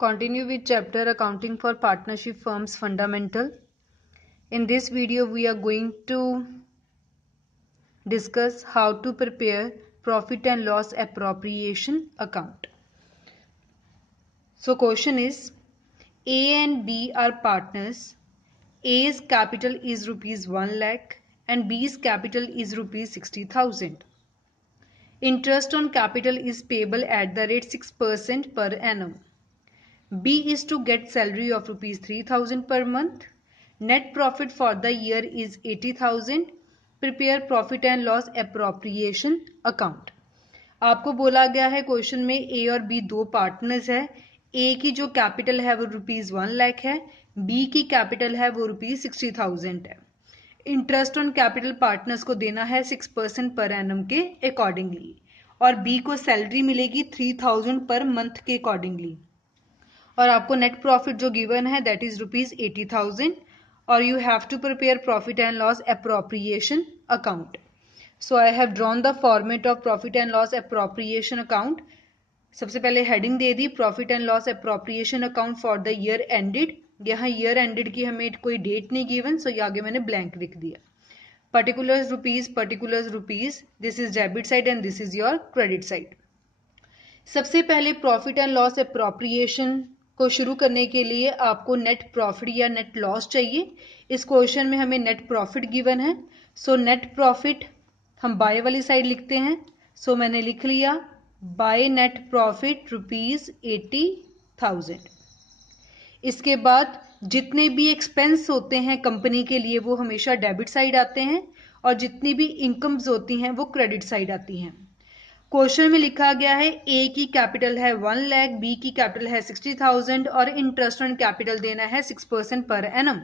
Continue with chapter Accounting for Partnership Firms Fundamental. In this video, we are going to discuss how to prepare profit and loss appropriation account. So question is, A and B are partners. A's capital is rupees 1 lakh and B's capital is rupees 60,000. Interest on capital is payable at the rate 6% per annum. B is to get salary of rupees 3,000 per month. Net profit for the year is 80,000. Prepare profit and loss appropriation account. आपको बोला गया है question में ए और B दो partners है. ए की जो कैपिटल है वो रुपीज 1 लाख है. बी की कैपिटल है वो रुपीज 60,000 है. इंटरेस्ट ऑन कैपिटल पार्टनर्स को देना है 6% पर एनम के अकॉर्डिंगली और बी को सैलरी मिलेगी 3,000 पर मंथ के अकॉर्डिंगली और आपको नेट प्रॉफिट जो गिवन है दैट इज रुपीज 80,000 और you have to prepare profit and loss appropriation account. So I have drawn the format of profit and loss appropriation account. सबसे पहले heading दे दी profit and loss appropriation account for the year ended. यहाँ year ended की हमें कोई date नहीं given so ये आगे मैंने ब्लैंक लिख दिया. Particulars rupees this is debit side and this is your credit side. सबसे पहले प्रॉफिट एंड लॉस अप्रोप्रिएशन को शुरू करने के लिए आपको नेट प्रॉफिट या नेट लॉस चाहिए. इस क्वेश्चन में हमें नेट प्रॉफिट गिवन है सो नेट प्रॉफिट हम बाय वाली साइड लिखते हैं. सो मैंने लिख लिया बाय नेट प्रॉफिट रुपीज 80,000. इसके बाद जितने भी एक्सपेंस होते हैं कंपनी के लिए वो हमेशा डेबिट साइड आते हैं और जितनी भी इनकम्स होती हैं वो क्रेडिट साइड आती हैं. क्वेश्चन में लिखा गया है ए की कैपिटल है 1 लाख, बी की कैपिटल है 60,000 और इंटरेस्ट ऑन कैपिटल देना है 6% पर एनम.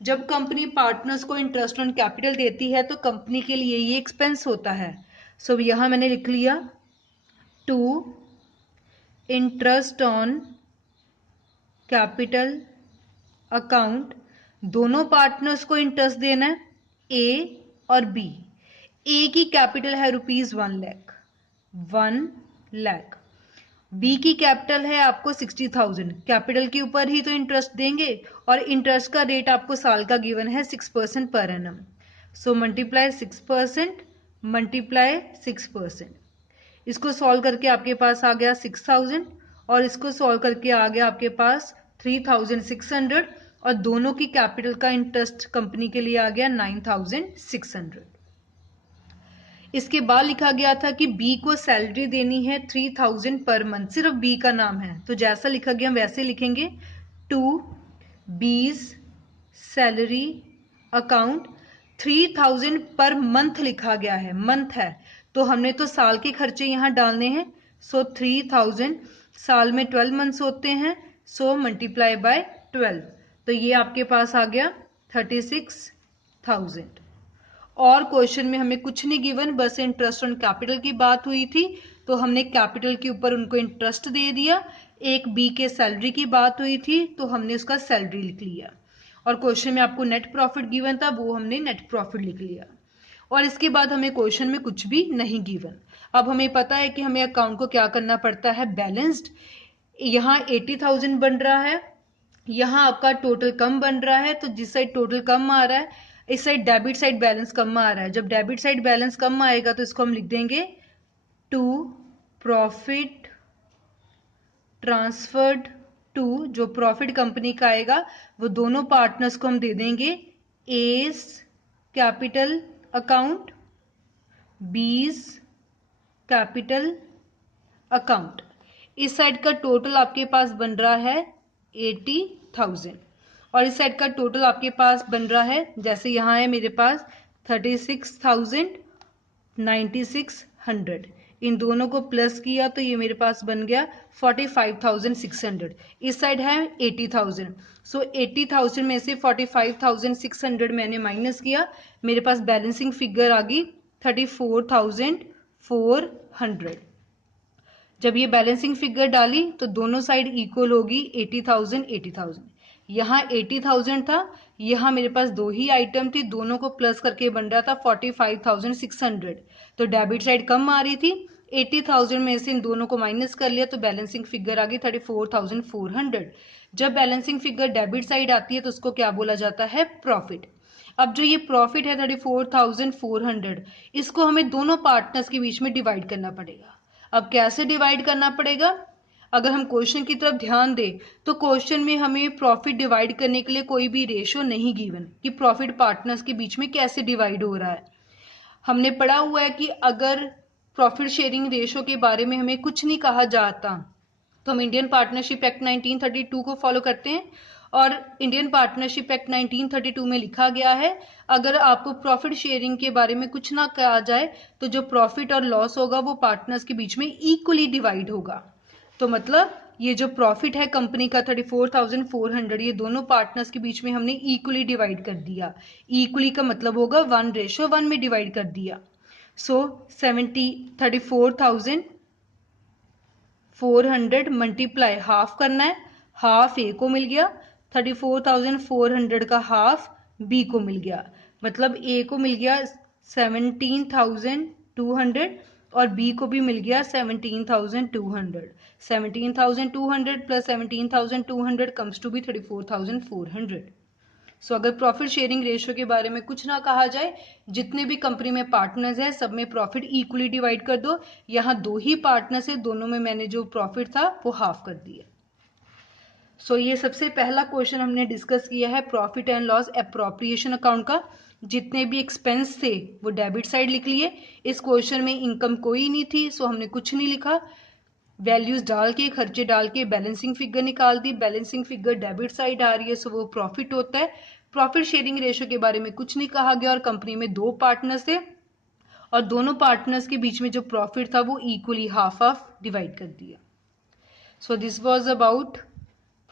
जब कंपनी पार्टनर्स को इंटरेस्ट ऑन कैपिटल देती है तो कंपनी के लिए ये एक्सपेंस होता है. सो यहां मैंने लिख लिया to interest on capital account. दोनों पार्टनर्स को इंटरेस्ट देना है ए और बी. ए की कैपिटल है रुपीज 1 लाख. बी की कैपिटल है आपको 60,000. कैपिटल के ऊपर ही तो इंटरेस्ट देंगे और इंटरेस्ट का रेट आपको साल का गिवन है 6% पर एनम. So multiply 6%. इसको सॉल्व करके आपके पास आ गया 6,000 और इसको सॉल्व करके आ गया आपके पास 3,600 और दोनों की कैपिटल का इंटरेस्ट कंपनी के लिए आ गया 9,600. इसके बाद लिखा गया था कि बी को सैलरी देनी है 3,000 पर मंथ. सिर्फ बी का नाम है तो जैसा लिखा गया हम वैसे लिखेंगे टू बीज सैलरी अकाउंट. 3,000 पर मंथ लिखा गया है, मंथ है तो हमने तो साल के खर्चे यहां डालने हैं. सो 3,000 साल में 12 मंथ्स होते हैं सो मल्टीप्लाई बाय 12 तो ये आपके पास आ गया 36,000. और क्वेश्चन में हमें कुछ नहीं गिवन, बस इंटरेस्ट ऑन कैपिटल की बात हुई थी तो हमने कैपिटल के ऊपर उनको इंटरेस्ट दे दिया. एक बी के सैलरी की बात हुई थी तो हमने उसका सैलरी लिख लिया और क्वेश्चन में आपको नेट प्रॉफिट गिवन था वो हमने नेट प्रॉफिट लिख लिया. और इसके बाद हमें क्वेश्चन में कुछ भी नहीं गिवन. अब हमें पता है कि हमें अकाउंट को क्या करना पड़ता है, बैलेंस्ड. यहाँ 80,000 बन रहा है, यहाँ आपका टोटल कम बन रहा है तो जिस साइड टोटल कम आ रहा है इस साइड डेबिट साइड बैलेंस कम आ रहा है. जब डेबिट साइड बैलेंस कम आएगा तो इसको हम लिख देंगे टू प्रॉफिट ट्रांसफर्ड टू. जो प्रॉफिट कंपनी का आएगा वो दोनों पार्टनर्स को हम दे देंगे एस कैपिटल अकाउंट, बीज कैपिटल अकाउंट. इस साइड का टोटल आपके पास बन रहा है 80,000 और इस साइड का टोटल आपके पास बन रहा है जैसे यहाँ है मेरे पास 36,9600. इन दोनों को प्लस किया तो ये मेरे पास बन गया 45,600. इस साइड है 80,000 सो 80,000 में से 45,600 मैंने माइनस किया, मेरे पास बैलेंसिंग फिगर आ गई 34,400. जब ये बैलेंसिंग फिगर डाली तो दोनों साइड इक्वल होगी 80,000. यहाँ 80,000 था, यहाँ मेरे पास दो ही आइटम थी, दोनों को प्लस करके बन रहा था 45,600. तो डेबिट साइड कम आ रही थी 80,000 में से इन दोनों को माइनस कर लिया तो बैलेंसिंग फिगर आ गई 34,400। जब बैलेंसिंग फिगर डेबिट साइड आती है तो उसको क्या बोला जाता है, प्रॉफिट। अब जो ये प्रॉफिट है 34,400, इसको हमें दोनों पार्टनर्स के बीच में डिवाइड करना पड़ेगा। अब कैसे डिवाइड करना पड़ेगा, अगर हम क्वेश्चन की तरफ ध्यान दें तो क्वेश्चन में हमें प्रॉफिट डिवाइड करने के लिए कोई भी रेशो नहीं गिवन कि प्रॉफिट पार्टनर्स के बीच में कैसे डिवाइड हो रहा है। हमने पढ़ा हुआ है कि अगर प्रॉफिट शेयरिंग रेशो के बारे में हमें कुछ नहीं कहा जाता तो हम इंडियन पार्टनरशिप एक्ट 1932 को फॉलो करते हैं। और इंडियन पार्टनरशिप एक्ट 1932 में लिखा गया है, अगर आपको प्रॉफिट शेयरिंग के बारे में कुछ ना कहा जाए तो जो प्रॉफिट और लॉस होगा वो पार्टनर्स के बीच में इक्वली डिवाइड होगा। तो मतलब ये जो प्रॉफिट है कंपनी का 34,400, ये दोनों पार्टनर्स के बीच में हमने इक्वली डिवाइड कर दिया। इक्वली का मतलब होगा 1:1 में डिवाइड कर दिया। सो 34,400 मल्टीप्लाई हाफ करना है, हाफ ए को मिल गया, 34,400 का हाफ बी को मिल गया, मतलब ए को मिल गया 17,200 और बी को भी मिल गया 17,200। 17,200 प्लस 17,200 कम्स टू बी 34,400। सो अगर प्रॉफिट शेयरिंग रेशियो के बारे में कुछ ना कहा जाए, जितने भी कंपनी में पार्टनर्स हैं सब में प्रॉफिट इक्वली डिवाइड कर दो। यहाँ दो ही पार्टनर्स है, दोनों में मैंने जो प्रॉफिट था वो हाफ कर दिया। सो ये सबसे पहला क्वेश्चन हमने डिस्कस किया है profit and loss appropriation account का। जितने भी एक्सपेंस थे वो डेबिट साइड लिख लिए। इस क्वेश्चन में इनकम कोई नहीं थी, सो हमने कुछ नहीं लिखा। वैल्यूज डाल के, खर्चे डाल के बैलेंसिंग फिगर निकाल दी। बैलेंसिंग फिगर डेबिट साइड आ रही है, सो वो प्रॉफिट होता है। प्रॉफिट शेयरिंग रेशियो के बारे में कुछ नहीं कहा गया और कंपनी में दो पार्टनर्स थे और दोनों पार्टनर्स के बीच में जो प्रॉफिट था वो इक्वली हाफ हाफ डिवाइड कर दिया। So this was about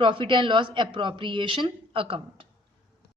profit and loss appropriation account.